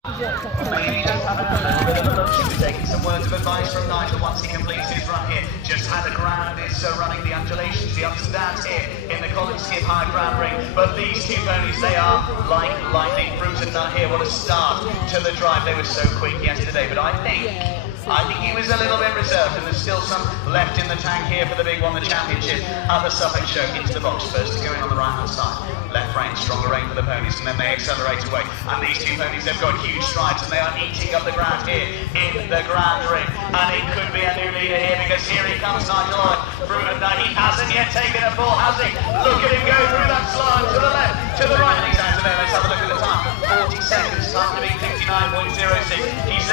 Maybe just having a little bit of a look. She was taking some words of advice from Nigel once he completes his run here. Just how the ground is running, the undulations, the ups and downs here in the Collins Skip High Ground Ring. But these two ponies, they are like lightning. Fruit and Nut here, what a start to the drive. They were so quick yesterday, but I think he was a little bit reserved, and there's still some left in the tank here for the big one, the championship at the Suffolk show. Into the box first, to go in on the right hand side. Left rein, stronger rein for the ponies, and then they accelerate away. And these two ponies, they've got huge strides, and they are eating up the ground here in the Grand Ring. And it could be a new leader here, because here he comes, Nigel Owen. Fruit and Nut, he hasn't yet taken a fall, has he? Look at him go through that slide to the left, to the right, and he's out of there. Let's have a look at the time. 40 seconds, time to be 59.06. He's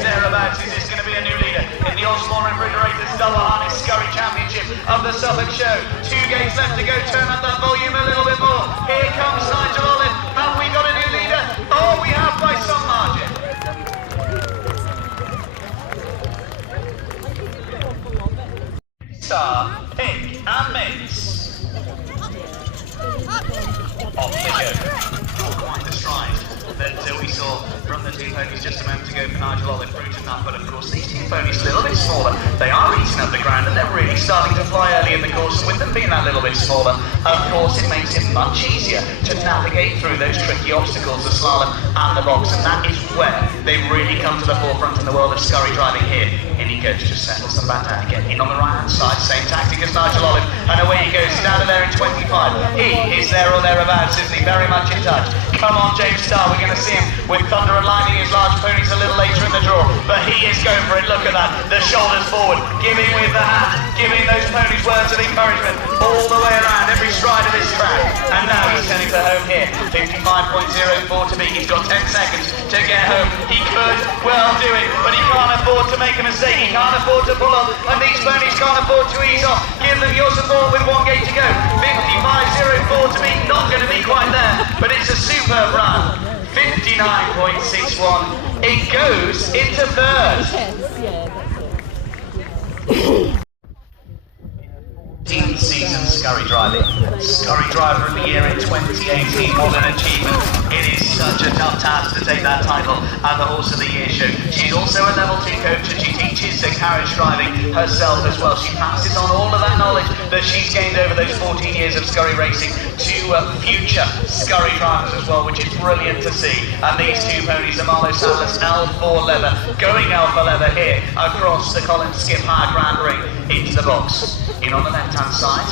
thereabouts. Is this going to be a new leader in the Osborne Refrigerators Double Harness Scurry Championship of the Suffolk show? 2 gates left to go. Turn up that volume a little bit more. Here comes Nigel Olive. Have we got a new leader? Oh, we have by some margin. Star, Pick and Mix. Off they go. Quite the stride that we saw from the two ponies just a moment ago for Nigel Olive, Fruit and Nut. But of course, these two ponies a little bit smaller. They are eating up the ground, and they're really starting to fly early in the course. And with them being that little bit smaller, of course, it makes it much easier to navigate through those tricky obstacles, the slalom and the box. And that is where they really come to the forefront in the world of scurry driving here. In he goes, just settles them back down again. In on the right hand side, same tactic as Nigel Olive, and away he goes. He's out of there in 25. He is there or thereabouts, isn't he? Very much in touch. Come on, James Starr. We're going to see him with Thunder aligning his large ponies a little later in the draw, but he is going for it. Look at that, the shoulders forward, giving with the hand, giving those ponies words of encouragement all the way around every stride of this track. And now he's turning for home here. 55.04 to beat. He's got 10 seconds to get home. He could well do it, but he can't afford to make a mistake. He can't afford to pull off, and these ponies can't afford to ease off. Give them your support with 1 gate to go. 55.04 to beat. Not going to be quite there, but it's a superb run. 59.61. It goes into third. 15th season Scurry driving. Scurry driver of the year in 2018. What an achievement. It is such a tough task to take that title at the Horse of the Year show. She's also a level 2 coach, and she teaches the carriage driving herself as well. She passes on all of that knowledge that she's gained over those 14 years of scurry racing to future scurry drivers as well, which is brilliant to see. And these two ponies, the Marlowe Saddlers L4 leather, going alpha leather here across the Collins Skip High Grand Ring into the box. In on the left hand side,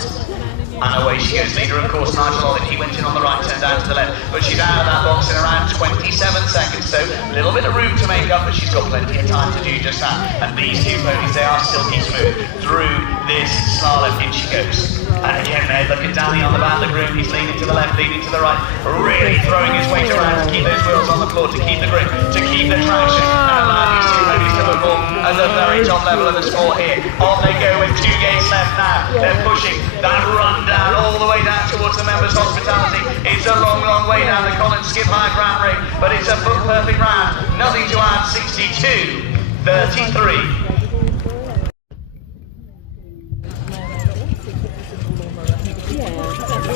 and away she goes. Leader, of course, Nigel Olive. He went in on the right, turned down to the left, but she's out of that box in around 27 seconds. So a little bit of room to make up, but she's got plenty of time to do just that. And these two ponies, they are silky smooth through this slalom. In she goes. And again there, look at Danny on the back of the groom. He's leaning to the left, leaning to the right, really throwing his weight around to keep those wheels on the floor, to keep the grip, to keep the traction, and allow these two ponies to perform at the very top level of the sport here. On they go with 2 gates left now. They're pushing that run down all the way down towards the members' hospitality. It's a long, long way down the Collins Skip High Grand Ring, but it's a foot perfect round. Nothing to add. 62.33.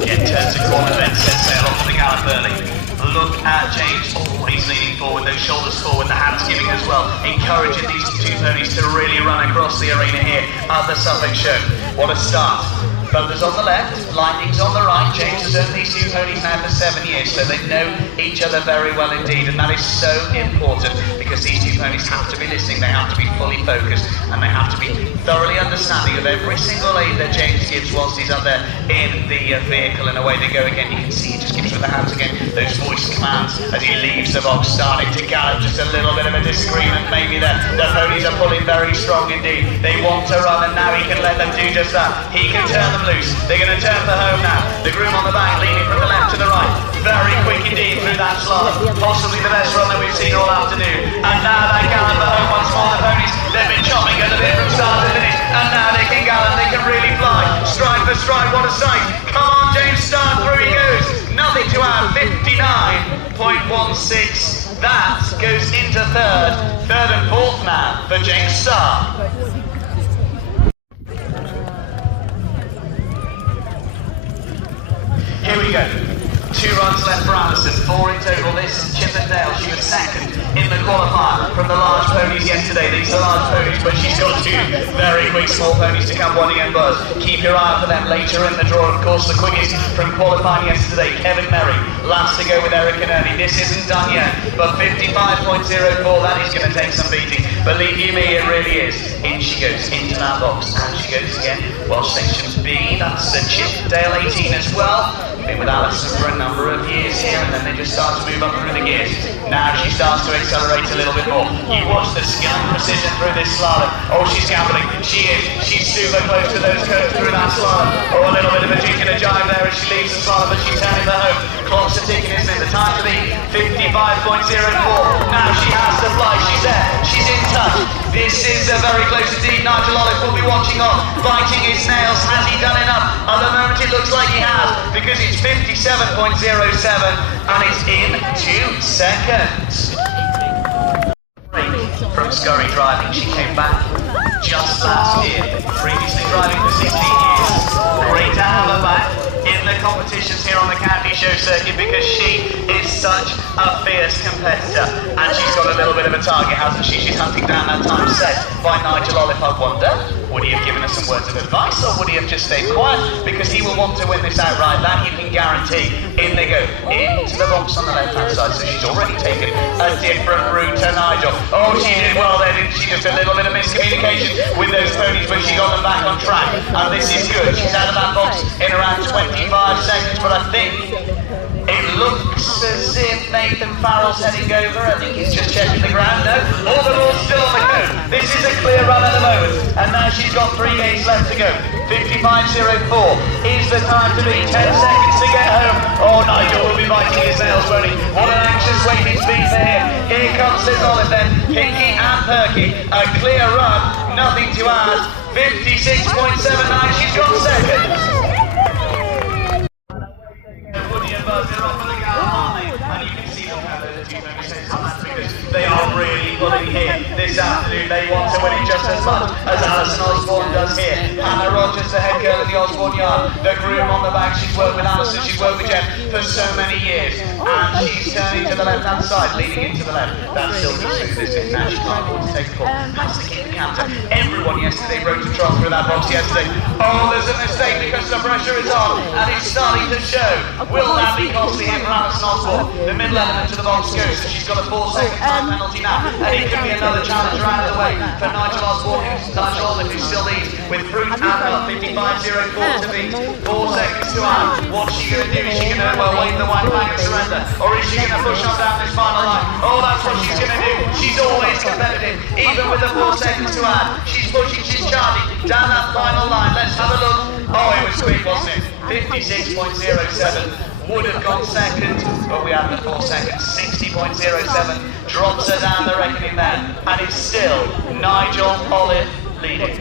Again, turns a corner, then sets sail off the gallop early. Look at James, always leaning forward, those shoulders forward, the hands giving as well, encouraging these two ponies to really run across the arena here at the Suffolk show. What a start. Thunder's on the left, Lightning's on the right. James has owned these two ponies now for 7 years, so they know each other very well indeed, and that is so important, because these two ponies have to be listening, they have to be fully focused, and they have to be thoroughly understanding of every single aid that James gives whilst he's up there in the vehicle. And away they go again. You can see he just gives with the hands again, those voice commands as he leaves the box, starting to gallop. Just a little bit of a disagreement maybe there. The ponies are pulling very strong indeed. They want to run, and now he can let them do just that. He can turn them loose. They're going to turn for home now. The groom on the back, leaning from the left to the right. Very quick indeed through that slot. Possibly the best run that we've seen all afternoon. And now they gallop for home once more. The ponies, they've been chopping at the bit from start to finish. And now they can gallop, they can really fly. Stride for stride, what a sight. Come on, James Starr, through he goes. Nothing to add, 59.16. That goes into third. Third and fourth now for James Starr. Here we go. 2 runs left for Alison, 4 in total. This Chippendale, she was second in the qualifier from the large ponies yesterday. These are large ponies, but she's got two very quick small ponies to come one again, Buzz. Keep your eye out for them later in the draw. Of course, the quickest from qualifying yesterday, Kevin Merry, last to go with Eric and Ernie. This isn't done yet, but 55.04, that is going to take some beating. Believe you me, it really is. In she goes into that box, and she goes again. Well, section B, that's the Chippendale 18 as well. Been with Alison for a number of years here, and then they just start to move up through the gears. Now she starts to accelerate a little bit more. You watch the skill and precision through this slalom. Oh, she's gambling. She is. She's super close to those curves through that slalom. Oh, a little bit of a jig and a jive there as she leaves the slalom, but she's turning for home. Clocks are ticking, isn't it? The time to be 55.04. Now she has to fly. She's there. She's in touch. This is very close indeed. Nigel Olive will be watching on, biting his nails. Has he done enough? At the moment it looks like he has, because it's 57.07 and it's in 2 seconds. From Scurry driving, she came back just last year, previously driving for 16 years. Great to have her back in the competitions here on the Candy Show circuit, because she is such a fierce competitor, and she's got a little bit of a target, hasn't she? She's hunting down that time set by Nigel Olive. I wonder, would he have given us some words of advice, or would he have just stayed quiet? Because he will want to win this outright, that you can guarantee. In they go, into the box on the left-hand side, so she's already taken a different route to Nigel. Oh, she did well there, didn't she? Just a little bit of miscommunication with those ponies, but she got them back on track, and this is good. She's out of that box in around 25 seconds, but I think it looks as if Nathan Farrell's heading over. I think he's just checking the ground. No, all the ball's still on the cone. This is a clear run at the moment, and now she's got 3 games left to go. 55.04 is the time to be. 10 seconds to get home. Oh, Nigel will be biting his nails, won't he? What an anxious wait it's been for him. Here comes Liz Olive then, Pinky and Perky. A clear run, nothing to add. 56.79, she's got second. They're off the gallop, aren't they? And you can see them have the two members on that, because they are really pulling here this afternoon. They want to win it just as much as Alison Osborne does here. Hannah Rogers, the head girl at the Osborne Yard, the groom on the back. She's worked with Alison, she's worked with Jeff for so many years, and she's turning to the left-hand side, leading into the left. That's still too soon, isn't it? Now she can't afford to take the call. Has to keep the counter. Everyone yesterday broke the trot through that box yesterday. Oh, there's a mistake because the pressure is on, and it's starting to show. Will that be costly here for Alison Osborne? The middle element to the box goes, so she's got a 4-second time penalty now, and it could be another challenger out of the way for Nigel Osborne, Nigel Olive, who still leads with Fruit and Milk. 55.04 to beat. 4 seconds to add. What's she going to do? Is she going to wave the white flag and surrender, or is she going to push on down this final line? Oh, that's what she's going to do. She's always competitive, even with the 4 seconds to add. She's pushing, she's charging down that final line. Let's have a look. Oh, it was quick, wasn't it? 56.07. Would have gone second, but we have the 4 seconds. 60.07 drops her down the reckoning there, and it's still Nigel Olive leading.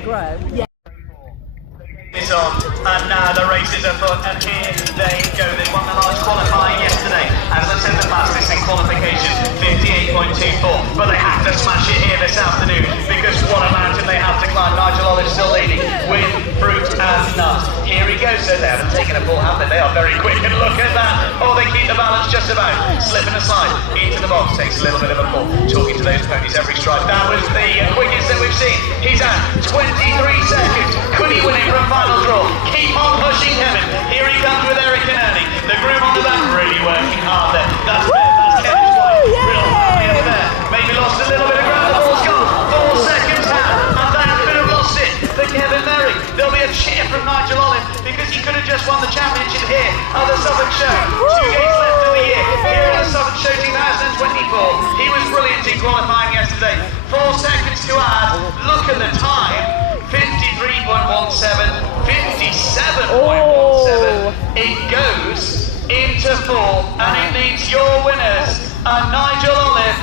It's on, and now the race is afoot, and here they go. They won the large qualifying yesterday. As I said, the fastest in qualification, 58.24, but they have to smash it here this afternoon, because what a mountain they have to climb. Nigel Olive still leading with Fruit and Nut. Here he goes, so they haven't taken a full hand, but they are very quick, and look at that. Oh, they keep the balance just about, slipping aside into the box, takes a little bit of a pull, talking to those ponies every stride. That was the quickest that we've seen. He's at 23 seconds. Could he win it from final draw? Keep on pushing, Kevin. Here he comes with Eric and Ernie. The groom on the back, really working hard there. That's fair, that's Kevin's wife. Real happy up there. Maybe lost a little bit of ground. The ball's gone. 4 seconds now, and that could have lost it for Kevin Merry. There'll be a cheer from Nigel Olive, because he could have just won the championship here at the Suffolk Show. 2 games left of the year here at the Suffolk Show 2024. He was brilliant in qualifying yesterday. 4 seconds to add. Look at the time. 53.17, 57.17. It goes into 4, and it means your winners are Nigel Olive